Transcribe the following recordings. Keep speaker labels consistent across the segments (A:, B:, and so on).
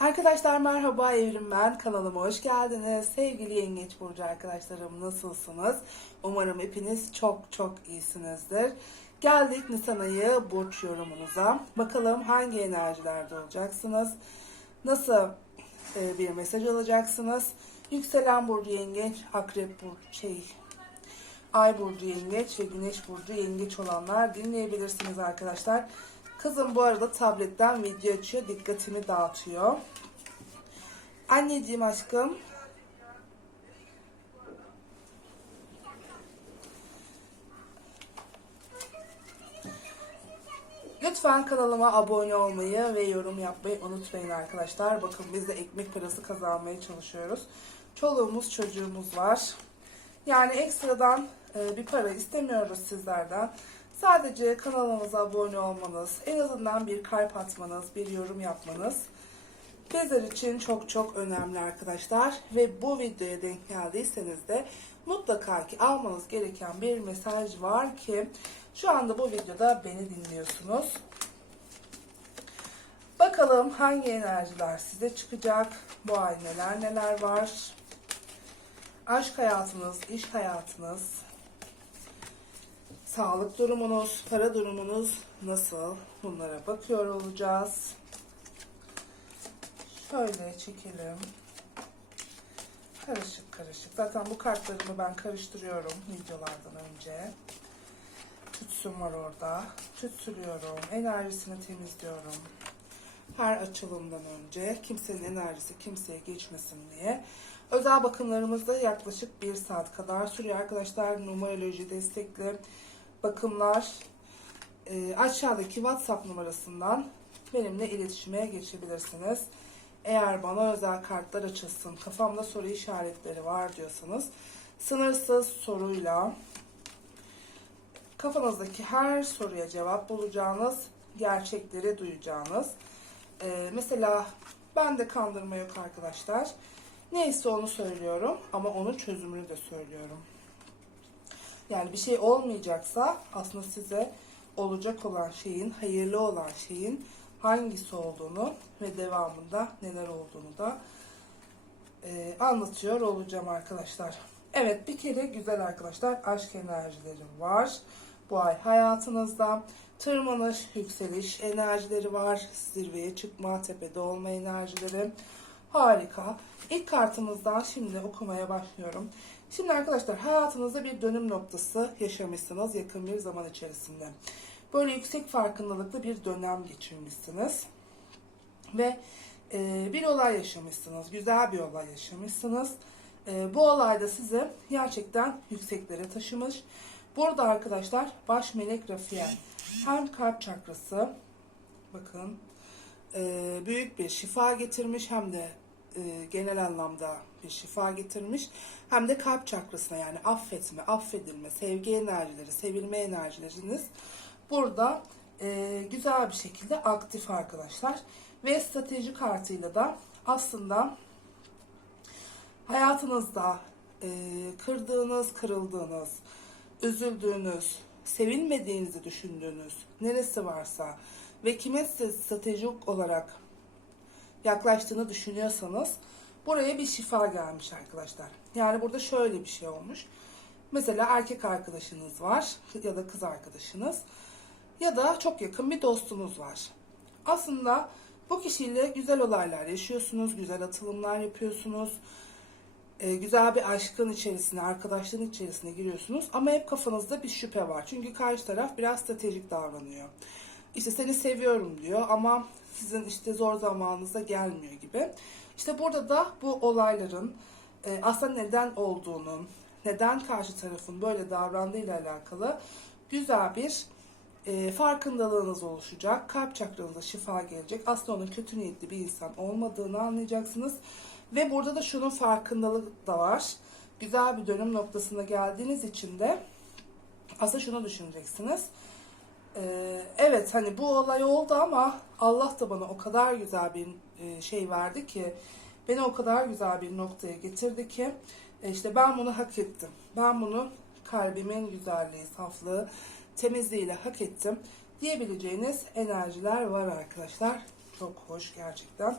A: Arkadaşlar merhaba Evrim ben. Kanalıma hoş geldiniz. Sevgili Yengeç Burcu arkadaşlarım nasılsınız? Umarım hepiniz çok çok iyisinizdir. Geldik Nisan ayı burç yorumunuza. Bakalım hangi enerjilerde olacaksınız? Nasıl e, bir mesaj alacaksınız? Yükselen Burcu Yengeç, Akrep Burcu şey, Ay burcu yengeç ve güneş burcu yengeç olanlar dinleyebilirsiniz arkadaşlar. Kızım bu arada tabletten video açıyor. Dikkatimi dağıtıyor. Anneciğim aşkım. Lütfen kanalıma abone olmayı ve yorum yapmayı unutmayın arkadaşlar. Bakın biz de ekmek parası kazanmaya çalışıyoruz. Çoluğumuz çocuğumuz var. Yani ekstradan e, bir para istemiyoruz sizlerden. Sadece kanalımıza abone olmanız, en azından bir kalp atmanız, bir yorum yapmanız bizler için çok çok önemli arkadaşlar. Ve bu videoya denk geldiyseniz de mutlaka ki almanız gereken bir mesaj var ki şu anda bu videoda beni dinliyorsunuz. Bakalım hangi enerjiler size çıkacak, bu ay neler neler var. Aşk hayatınız, iş hayatınız, sağlık durumunuz, para durumunuz nasıl? Bunlara bakıyor olacağız. Şöyle çekelim. Karışık karışık. Zaten bu kartlarımı ben karıştırıyorum videolardan önce. Tütsüm var orada. Tütsülüyorum. Enerjisini temizliyorum. Her açılımdan önce kimsenin enerjisi kimseye geçmesin diye. Özel bakımlarımızda yaklaşık bir saat kadar sürüyor arkadaşlar. Numeroloji destekli bakımlar e, aşağıdaki WhatsApp numarasından benimle iletişime geçebilirsiniz. Eğer bana özel kartlar açılsın, kafamda soru işaretleri var diyorsanız sınırsız soruyla kafanızdaki her soruya cevap bulacağınız, gerçekleri duyacağınız. Ee, mesela ben de kandırma yok arkadaşlar. Neyse onu söylüyorum ama onun çözümünü de söylüyorum. Yani bir şey olmayacaksa aslında size olacak olan şeyin, hayırlı olan şeyin hangisi olduğunu ve devamında neler olduğunu da e, anlatıyor olacağım arkadaşlar. Evet bir kere güzel arkadaşlar aşk enerjileri var. Bu ay hayatınızda tırmanış, yükseliş enerjileri var. Zirveye çıkma, tepede olma enerjileri. Harika. İlk kartımızdan şimdi okumaya başlıyorum. Şimdi arkadaşlar hayatınızda bir dönüm noktası yaşamışsınız yakın bir zaman içerisinde. Böyle yüksek farkındalıklı bir dönem geçirmişsiniz. Ve e, bir olay yaşamışsınız. Güzel bir olay yaşamışsınız. E, bu olay da sizi gerçekten yükseklere taşımış. Burada arkadaşlar baş melek Rafiel hem kalp çakrası bakın e, büyük bir şifa getirmiş hem de e, genel anlamda şifa getirmiş. Hem de kalp çakrasına yani affetme, affedilme, sevgi enerjileri, sevilme enerjileriniz burada e, güzel bir şekilde aktif arkadaşlar. Ve strateji kartıyla da aslında hayatınızda e, kırdığınız, kırıldığınız, üzüldüğünüz, sevilmediğinizi düşündüğünüz neresi varsa ve kime stratejik olarak yaklaştığını düşünüyorsanız buraya bir şifa gelmiş arkadaşlar. Yani burada şöyle bir şey olmuş. Mesela erkek arkadaşınız var ya da kız arkadaşınız ya da çok yakın bir dostunuz var. Aslında bu kişiyle güzel olaylar yaşıyorsunuz, güzel atılımlar yapıyorsunuz. e, güzel bir aşkın içerisine, arkadaşlığın içerisine giriyorsunuz ama hep kafanızda bir şüphe var. Çünkü karşı taraf biraz stratejik davranıyor. İşte seni seviyorum diyor ama sizin işte zor zamanınıza gelmiyor gibi. İşte burada da bu olayların e, aslında neden olduğunun, neden karşı tarafın böyle davrandığıyla alakalı güzel bir e, farkındalığınız oluşacak. Kalp çakranıza şifa gelecek. Aslında onun kötü niyetli bir insan olmadığını anlayacaksınız. Ve burada da şunun farkındalığı da var. Güzel bir dönüm noktasına geldiğiniz için de aslında şunu düşüneceksiniz. Ee, evet hani bu olay oldu ama Allah da bana o kadar güzel bir şey verdi ki beni o kadar güzel bir noktaya getirdi ki e, işte ben bunu hak ettim. Ben bunu kalbimin güzelliği, saflığı, temizliğiyle hak ettim diyebileceğiniz enerjiler var arkadaşlar. Çok hoş gerçekten.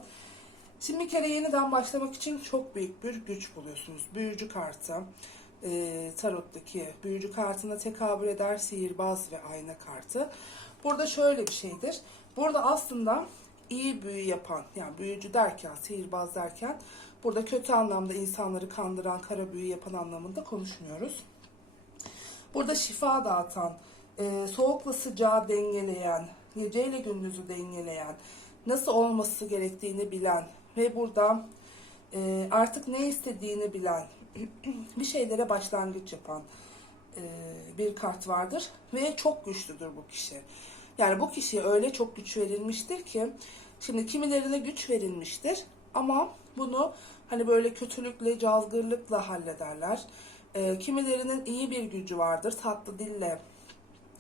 A: Şimdi bir kere yeniden başlamak için çok büyük bir güç buluyorsunuz. Büyücü kartı, e, tarottaki büyücü kartına tekabül eder sihirbaz ve ayna kartı. Burada şöyle bir şeydir. Burada aslında iyi büyü yapan, yani büyücü derken, sihirbaz derken burada kötü anlamda insanları kandıran, kara büyü yapan anlamında konuşmuyoruz. Burada şifa dağıtan, e, soğukla sıcağı dengeleyen, geceyle gündüzü dengeleyen, nasıl olması gerektiğini bilen ve burada e, artık ne istediğini bilen, bir şeylere başlangıç yapan e, bir kart vardır ve çok güçlüdür bu kişi. Yani bu kişiye öyle çok güç verilmiştir ki, şimdi kimilerine güç verilmiştir ama bunu hani böyle kötülükle, cazgırlıkla hallederler. E, kimilerinin iyi bir gücü vardır, tatlı dille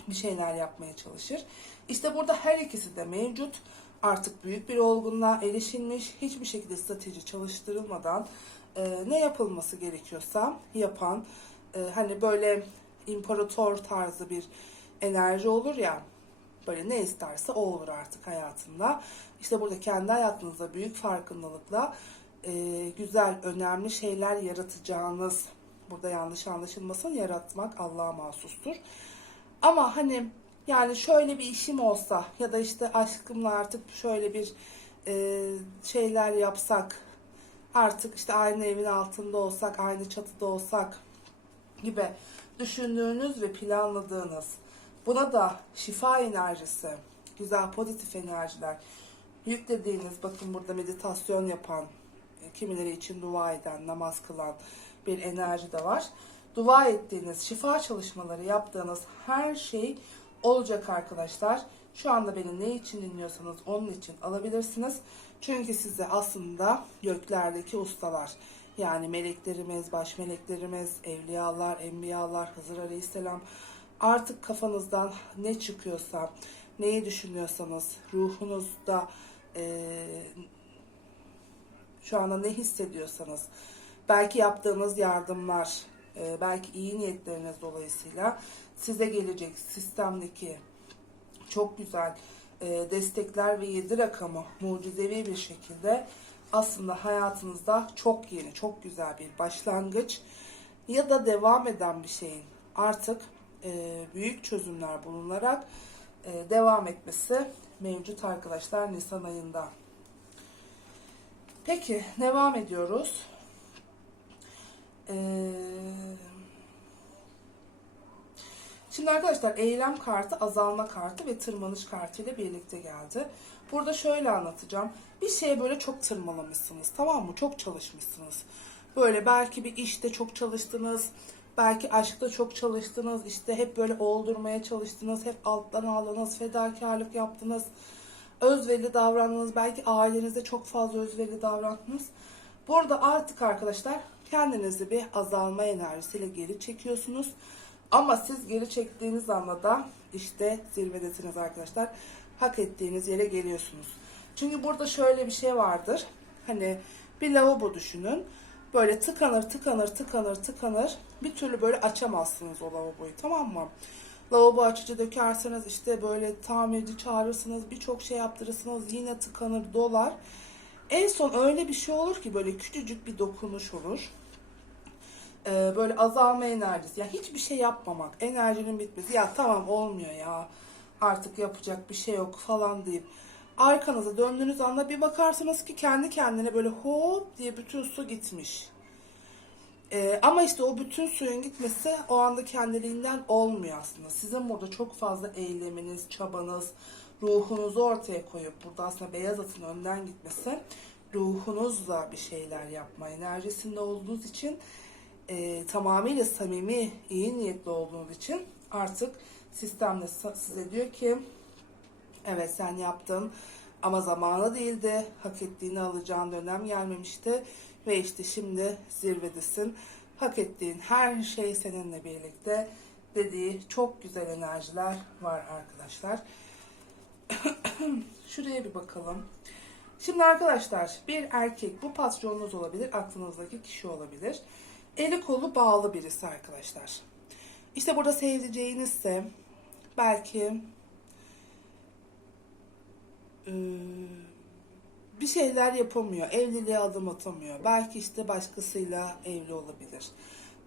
A: bir şeyler yapmaya çalışır. İşte burada her ikisi de mevcut. Artık büyük bir olgunluğa erişilmiş, hiçbir şekilde strateji çalıştırılmadan e, ne yapılması gerekiyorsa yapan, e, hani böyle imparator tarzı bir enerji olur ya, böyle ne isterse o olur artık hayatında. İşte burada kendi hayatınızda büyük farkındalıkla e, güzel, önemli şeyler yaratacağınız, burada yanlış anlaşılmasın, yaratmak Allah'a mahsustur. Ama hani yani şöyle bir işim olsa ya da işte aşkımla artık şöyle bir e, şeyler yapsak, artık işte aynı evin altında olsak, aynı çatıda olsak gibi düşündüğünüz ve planladığınız, buna da şifa enerjisi, güzel pozitif enerjiler yüklediğiniz, bakın burada meditasyon yapan, e, kimileri için dua eden, namaz kılan bir enerji de var. Dua ettiğiniz, şifa çalışmaları yaptığınız her şey olacak arkadaşlar. Şu anda beni ne için dinliyorsanız onun için alabilirsiniz. Çünkü size aslında göklerdeki ustalar yani meleklerimiz, baş meleklerimiz, evliyalar, enbiyalar, Hızır Aleyhisselam artık kafanızdan ne çıkıyorsa, neyi düşünüyorsanız, ruhunuzda eee şu anda ne hissediyorsanız, belki yaptığınız yardımlar, e, belki iyi niyetleriniz dolayısıyla size gelecek sistemdeki çok güzel e, destekler ve 7 rakamı mucizevi bir şekilde aslında hayatınızda çok yeni, çok güzel bir başlangıç ya da devam eden bir şeyin artık e, büyük çözümler bulunarak e, devam etmesi mevcut arkadaşlar Nisan ayında. Peki devam ediyoruz. Ee, Şimdi arkadaşlar eylem kartı, azalma kartı ve tırmanış kartı ile birlikte geldi. Burada şöyle anlatacağım. Bir şeye böyle çok tırmalamışsınız tamam mı? Çok çalışmışsınız. Böyle belki bir işte çok çalıştınız. Belki aşkta çok çalıştınız. işte hep böyle oldurmaya çalıştınız. Hep alttan aldınız. Fedakarlık yaptınız. Özverili davrandınız. Belki ailenizde çok fazla özverili davrandınız. Burada artık arkadaşlar kendinizi bir azalma enerjisiyle geri çekiyorsunuz. Ama siz geri çektiğiniz anda da işte zirvedesiniz arkadaşlar. Hak ettiğiniz yere geliyorsunuz. Çünkü burada şöyle bir şey vardır. Hani bir lavabo düşünün. Böyle tıkanır tıkanır tıkanır tıkanır. Bir türlü böyle açamazsınız o lavaboyu tamam mı? Lavabo açıcı dökerseniz işte böyle tamirci çağırırsınız. Birçok şey yaptırırsınız. Yine tıkanır dolar. En son öyle bir şey olur ki böyle küçücük bir dokunuş olur e, böyle azalma enerjisi. Ya hiçbir şey yapmamak, enerjinin bitmesi. Ya tamam olmuyor ya. Artık yapacak bir şey yok falan deyip arkanıza döndüğünüz anda bir bakarsınız ki kendi kendine böyle hop diye bütün su gitmiş. Ee, ama işte o bütün suyun gitmesi o anda kendiliğinden olmuyor aslında. Sizin burada çok fazla eyleminiz, çabanız, ruhunuzu ortaya koyup burada aslında beyaz atın önden gitmesi ruhunuzla bir şeyler yapma enerjisinde olduğunuz için e, tamamıyla samimi, iyi niyetli olduğunuz için artık sistemde size diyor ki evet sen yaptın ama zamanı değildi. Hak ettiğini alacağın dönem gelmemişti. Ve işte şimdi zirvedesin. Hak ettiğin her şey seninle birlikte dediği çok güzel enerjiler var arkadaşlar. Şuraya bir bakalım. Şimdi arkadaşlar bir erkek bu patronunuz olabilir, aklınızdaki kişi olabilir. Eli kolu bağlı birisi arkadaşlar. İşte burada sevdiceğinizse belki e, bir şeyler yapamıyor. Evliliğe adım atamıyor. Belki işte başkasıyla evli olabilir.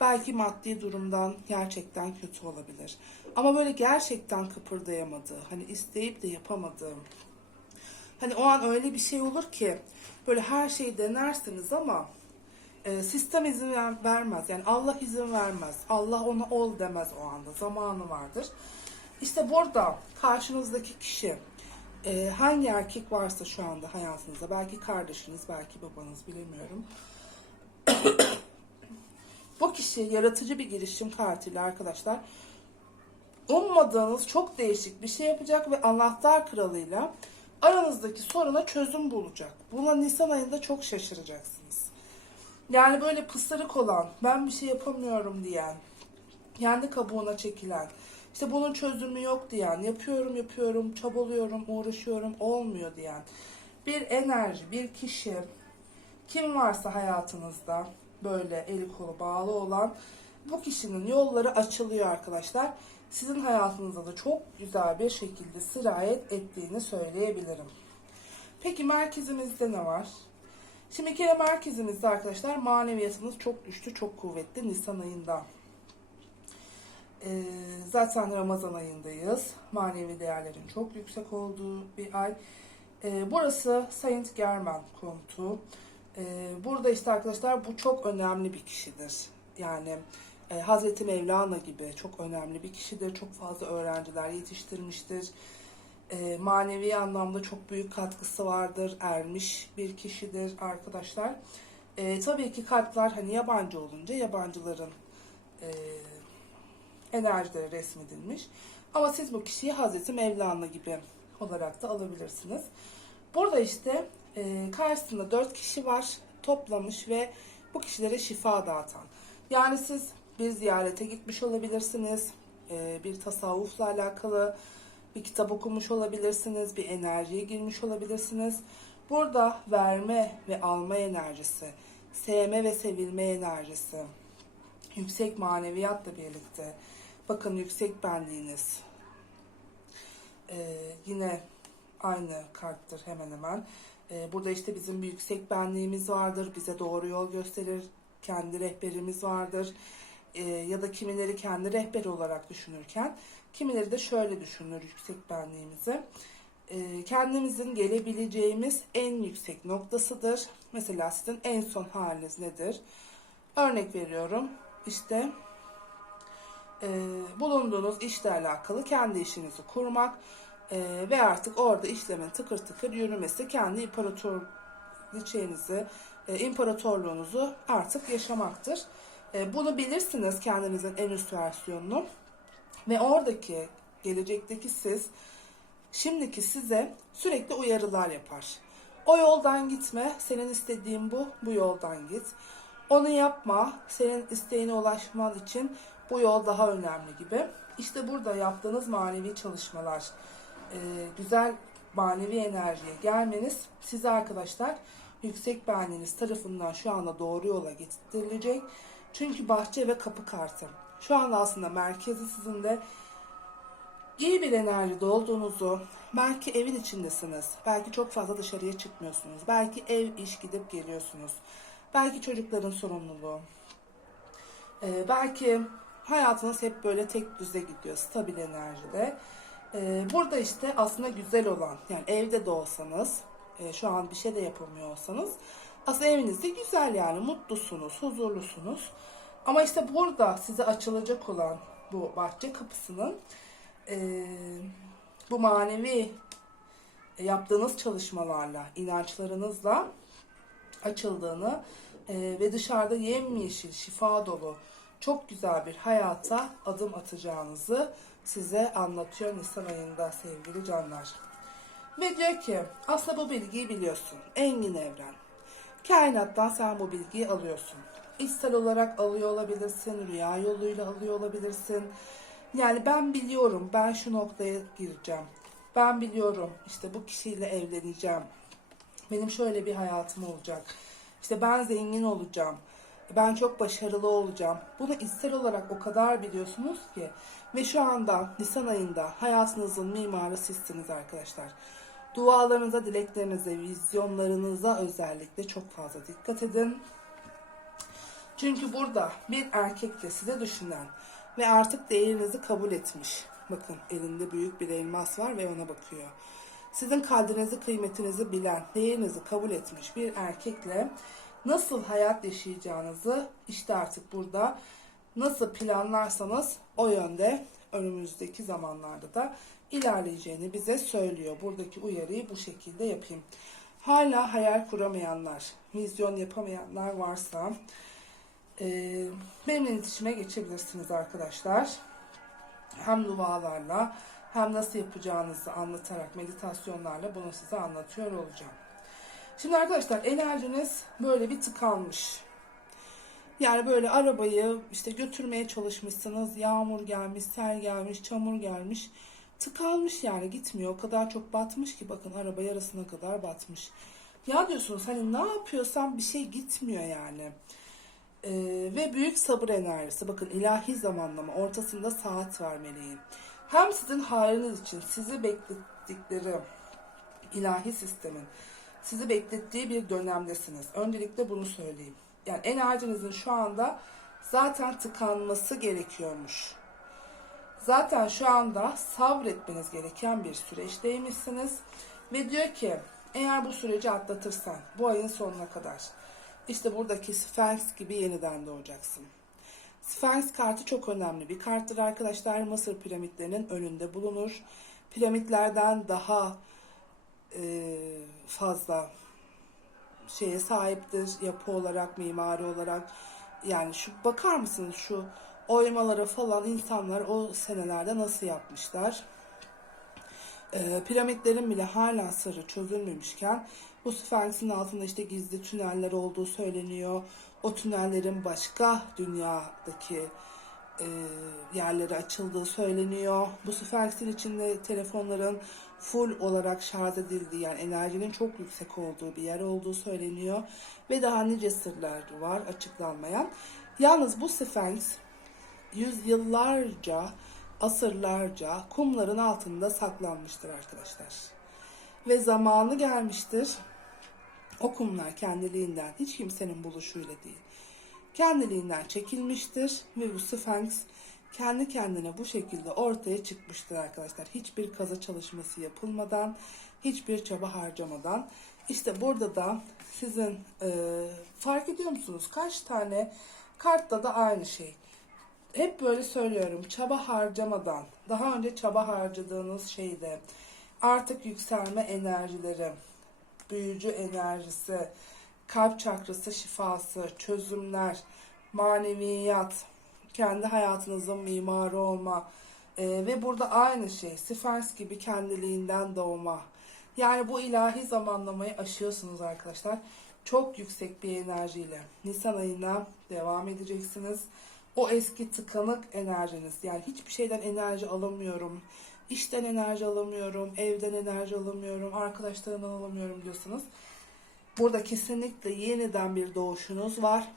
A: Belki maddi durumdan gerçekten kötü olabilir. Ama böyle gerçekten kıpırdayamadığı, hani isteyip de yapamadığı, hani o an öyle bir şey olur ki böyle her şeyi denersiniz ama e, sistem izin ver- vermez. Yani Allah izin vermez. Allah ona ol demez o anda. Zamanı vardır. İşte burada karşınızdaki kişi e, hangi erkek varsa şu anda hayatınızda belki kardeşiniz belki babanız bilemiyorum. Bu kişi yaratıcı bir girişim kartıyla arkadaşlar ummadığınız çok değişik bir şey yapacak ve anahtar kralıyla aranızdaki soruna çözüm bulacak. Buna Nisan ayında çok şaşıracaksınız. Yani böyle pısırık olan, ben bir şey yapamıyorum diyen, kendi kabuğuna çekilen, işte bunun çözümü yok diyen, yapıyorum yapıyorum, çabalıyorum, uğraşıyorum, olmuyor diyen bir enerji, bir kişi, kim varsa hayatınızda böyle eli kolu bağlı olan bu kişinin yolları açılıyor arkadaşlar. Sizin hayatınızda da çok güzel bir şekilde sirayet ettiğini söyleyebilirim. Peki merkezimizde ne var? Şimdi bir kere merkezimizde arkadaşlar maneviyatımız çok güçlü, çok kuvvetli Nisan ayında. Ee, zaten Ramazan ayındayız. Manevi değerlerin çok yüksek olduğu bir ay. Ee, burası Saint Germain kontu. Ee, burada işte arkadaşlar bu çok önemli bir kişidir. Yani e, Hazreti Mevlana gibi çok önemli bir kişidir. Çok fazla öğrenciler yetiştirmiştir. Manevi anlamda çok büyük katkısı vardır. Ermiş bir kişidir arkadaşlar. Tabii ki kartlar hani yabancı olunca yabancıların e, enerjileri resmedilmiş. Ama siz bu kişiyi Hazreti Mevlana gibi olarak da alabilirsiniz. Burada işte e, karşısında dört kişi var toplamış ve bu kişilere şifa dağıtan. Yani siz bir ziyarete gitmiş olabilirsiniz, e, bir tasavvufla alakalı bir kitap okumuş olabilirsiniz, bir enerjiye girmiş olabilirsiniz. Burada verme ve alma enerjisi, sevme ve sevilme enerjisi, yüksek maneviyatla birlikte, bakın yüksek benliğiniz, ee, yine aynı karttır hemen hemen. Ee, burada işte bizim bir yüksek benliğimiz vardır. Bize doğru yol gösterir. Kendi rehberimiz vardır. Ee, ya da kimileri kendi rehber olarak düşünürken kimileri de şöyle düşünür yüksek benliğimizi. Ee, kendimizin gelebileceğimiz en yüksek noktasıdır. Mesela sizin en son haliniz nedir? Örnek veriyorum. İşte e, bulunduğunuz işle alakalı kendi işinizi kurmak e, ve artık orada işlemin tıkır tıkır yürümesi, kendi imparatorluğunuzu, e, imparatorluğunuzu artık yaşamaktır. E, bunu bilirsiniz kendinizin en üst versiyonunu ve oradaki gelecekteki siz şimdiki size sürekli uyarılar yapar. O yoldan gitme, senin istediğin bu, bu yoldan git. Onu yapma, senin isteğine ulaşman için bu yol daha önemli gibi. İşte burada yaptığınız manevi çalışmalar, e, güzel manevi enerjiye gelmeniz size arkadaşlar yüksek benliğiniz tarafından şu anda doğru yola getirilecek. Çünkü bahçe ve kapı kartı. Şu anda aslında merkezi sizin de iyi bir enerjide olduğunuzu, belki evin içindesiniz, belki çok fazla dışarıya çıkmıyorsunuz, belki ev iş gidip geliyorsunuz, belki çocukların sorumluluğu, Ee, belki hayatınız hep böyle tek düze gidiyor, stabil enerjide. Ee, burada işte aslında güzel olan, yani evde de olsanız, e, şu an bir şey de yapamıyor olsanız, aslında evinizde güzel yani, mutlusunuz, huzurlusunuz. Ama işte burada size açılacak olan bu bahçe kapısının e, bu manevi yaptığınız çalışmalarla, inançlarınızla açıldığını e, ve dışarıda yemyeşil, şifa dolu, çok güzel bir hayata adım atacağınızı size anlatıyor Nisan ayında sevgili canlar. Ve diyor ki aslında bu bilgiyi biliyorsun. Engin evren. Kainattan sen bu bilgiyi alıyorsun. İçsel olarak alıyor olabilirsin, rüya yoluyla alıyor olabilirsin. Yani ben biliyorum, ben şu noktaya gireceğim. Ben biliyorum, işte bu kişiyle evleneceğim. Benim şöyle bir hayatım olacak. İşte ben zengin olacağım. Ben çok başarılı olacağım. Bunu içsel olarak o kadar biliyorsunuz ki. Ve şu anda Nisan ayında hayatınızın mimarı sizsiniz arkadaşlar. Dualarınıza, dileklerinize, vizyonlarınıza özellikle çok fazla dikkat edin. Çünkü burada bir erkek de size düşünen ve artık değerinizi kabul etmiş. Bakın elinde büyük bir elmas var ve ona bakıyor. Sizin kadrinizi, kıymetinizi bilen, değerinizi kabul etmiş bir erkekle nasıl hayat yaşayacağınızı işte artık burada nasıl planlarsanız o yönde önümüzdeki zamanlarda da ilerleyeceğini bize söylüyor. Buradaki uyarıyı bu şekilde yapayım. Hala hayal kuramayanlar, vizyon yapamayanlar varsa e, benimle iletişime geçebilirsiniz arkadaşlar. Hem dualarla hem nasıl yapacağınızı anlatarak meditasyonlarla bunu size anlatıyor olacağım. Şimdi arkadaşlar enerjiniz böyle bir tıkanmış. Yani böyle arabayı işte götürmeye çalışmışsınız. Yağmur gelmiş, sel gelmiş, çamur gelmiş. Tıkanmış yani gitmiyor. O kadar çok batmış ki bakın araba yarısına kadar batmış. Ya diyorsunuz hani ne yapıyorsam bir şey gitmiyor yani. Ee, ve büyük sabır enerjisi. Bakın ilahi zamanlama. Ortasında saat var meleğin. Hem sizin hayrınız için sizi beklettikleri ilahi sistemin sizi beklettiği bir dönemdesiniz. Öncelikle bunu söyleyeyim. Yani enerjinizin şu anda zaten tıkanması gerekiyormuş. Zaten şu anda sabretmeniz gereken bir süreçteymişsiniz. Ve diyor ki eğer bu süreci atlatırsan bu ayın sonuna kadar işte buradaki Sphinx gibi yeniden doğacaksın. Sphinx kartı çok önemli bir karttır arkadaşlar. Mısır piramitlerinin önünde bulunur. Piramitlerden daha e, fazla şeye sahiptir yapı olarak, mimari olarak. Yani şu bakar mısınız şu oymalara falan insanlar o senelerde nasıl yapmışlar? Ee, piramitlerin bile hala sırrı çözülmemişken bu Sphinx'in altında işte gizli tüneller olduğu söyleniyor. O tünellerin başka dünyadaki e, yerlere açıldığı söyleniyor. Bu Sphinx'in içinde telefonların full olarak şarj edildiği yani enerjinin çok yüksek olduğu bir yer olduğu söyleniyor. Ve daha nice sırlar var açıklanmayan. Yalnız bu Sphinx yüzyıllarca, asırlarca kumların altında saklanmıştır arkadaşlar. Ve zamanı gelmiştir. O kumlar kendiliğinden hiç kimsenin buluşuyla değil. Kendiliğinden çekilmiştir ve bu Sphinx kendi kendine bu şekilde ortaya çıkmıştır arkadaşlar. Hiçbir kaza çalışması yapılmadan, hiçbir çaba harcamadan. İşte burada da sizin e, fark ediyor musunuz? Kaç tane kartta da aynı şey. Hep böyle söylüyorum. Çaba harcamadan, daha önce çaba harcadığınız şeyde artık yükselme enerjileri, büyücü enerjisi, kalp çakrası şifası, çözümler, maneviyat, kendi hayatınızın mimarı olma e, ve burada aynı şey Sphinx gibi kendiliğinden doğma. Yani bu ilahi zamanlamayı aşıyorsunuz arkadaşlar. Çok yüksek bir enerjiyle Nisan ayına devam edeceksiniz. O eski tıkanık enerjiniz yani hiçbir şeyden enerji alamıyorum. işten enerji alamıyorum, evden enerji alamıyorum, arkadaşlarımdan alamıyorum diyorsunuz. Burada kesinlikle yeniden bir doğuşunuz var.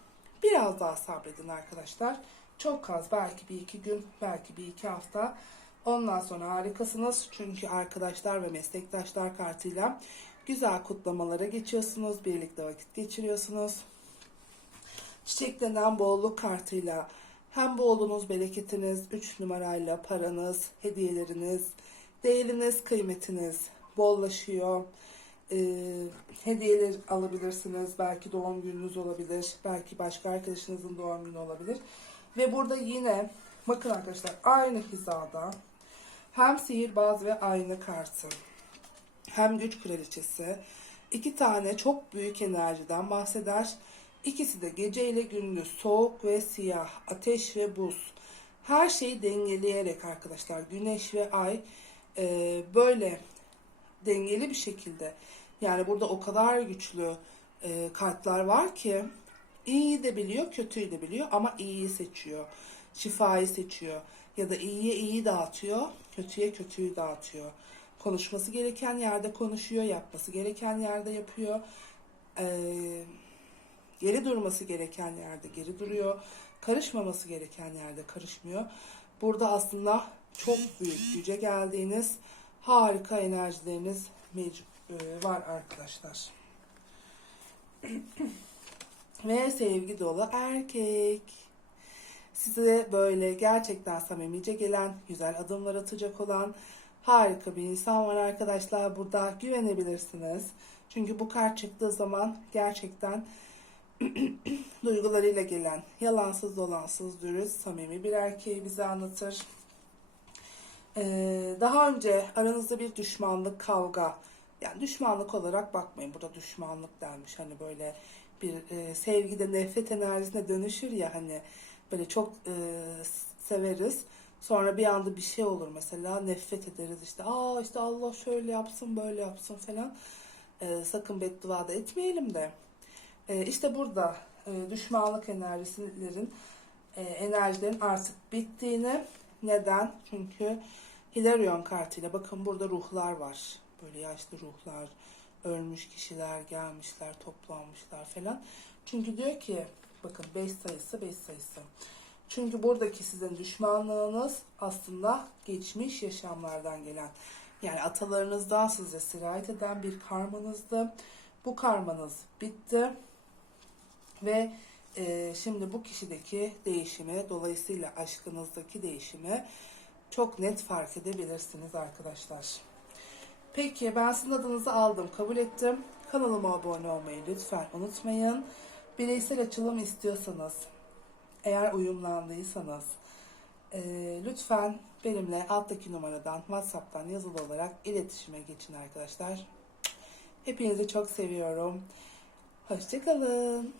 A: Biraz daha sabredin arkadaşlar. Çok az belki bir iki gün, belki bir iki hafta. Ondan sonra harikasınız. Çünkü arkadaşlar ve meslektaşlar kartıyla güzel kutlamalara geçiyorsunuz. Birlikte vakit geçiriyorsunuz. Çiçeklenen bolluk kartıyla hem bollunuz, bereketiniz, 3 numarayla paranız, hediyeleriniz, değeriniz, kıymetiniz bollaşıyor. Ee, hediyeler alabilirsiniz. Belki doğum gününüz olabilir. Belki başka arkadaşınızın doğum günü olabilir. Ve burada yine bakın arkadaşlar aynı hizada hem sihirbaz ve aynı kartı hem güç kraliçesi iki tane çok büyük enerjiden bahseder. İkisi de gece ile gündüz soğuk ve siyah, ateş ve buz. Her şeyi dengeleyerek arkadaşlar güneş ve ay e, böyle dengeli bir şekilde yani burada o kadar güçlü e, kartlar var ki İyiyi de biliyor, kötüyü de biliyor ama iyiyi seçiyor. Şifayı seçiyor. Ya da iyiye iyi dağıtıyor, kötüye kötüyü dağıtıyor. Konuşması gereken yerde konuşuyor, yapması gereken yerde yapıyor. Ee, geri durması gereken yerde geri duruyor. Karışmaması gereken yerde karışmıyor. Burada aslında çok büyük güce geldiğiniz harika enerjileriniz e, var arkadaşlar. Ve sevgi dolu erkek. Size böyle gerçekten samimice gelen, güzel adımlar atacak olan harika bir insan var arkadaşlar. Burada güvenebilirsiniz. Çünkü bu kart çıktığı zaman gerçekten duygularıyla gelen, yalansız dolansız, dürüst, samimi bir erkeği bize anlatır. Ee, daha önce aranızda bir düşmanlık, kavga, yani düşmanlık olarak bakmayın. Burada düşmanlık denmiş. Hani böyle bir e, sevgide nefret enerjisine dönüşür ya hani böyle çok e, severiz. Sonra bir anda bir şey olur mesela nefret ederiz işte. Aa işte Allah şöyle yapsın böyle yapsın falan. E, sakın beddua da etmeyelim de. E, işte burada e, düşmanlık enerjisilerin e, enerjilerin artık bittiğini neden? Çünkü Hilarion kartıyla bakın burada ruhlar var. Böyle yaşlı ruhlar, ölmüş kişiler gelmişler, toplanmışlar falan. Çünkü diyor ki bakın 5 sayısı 5 sayısı. Çünkü buradaki sizin düşmanlığınız aslında geçmiş yaşamlardan gelen yani atalarınızdan size sirayet eden bir karmanızdı. Bu karmanız bitti ve e, şimdi bu kişideki değişimi dolayısıyla aşkınızdaki değişimi çok net fark edebilirsiniz arkadaşlar. Peki ben sizin adınızı aldım, kabul ettim. Kanalıma abone olmayı lütfen unutmayın. Bireysel açılım istiyorsanız, eğer uyumlandıysanız e, lütfen benimle alttaki numaradan, WhatsApp'tan yazılı olarak iletişime geçin arkadaşlar. Hepinizi çok seviyorum. Hoşçakalın.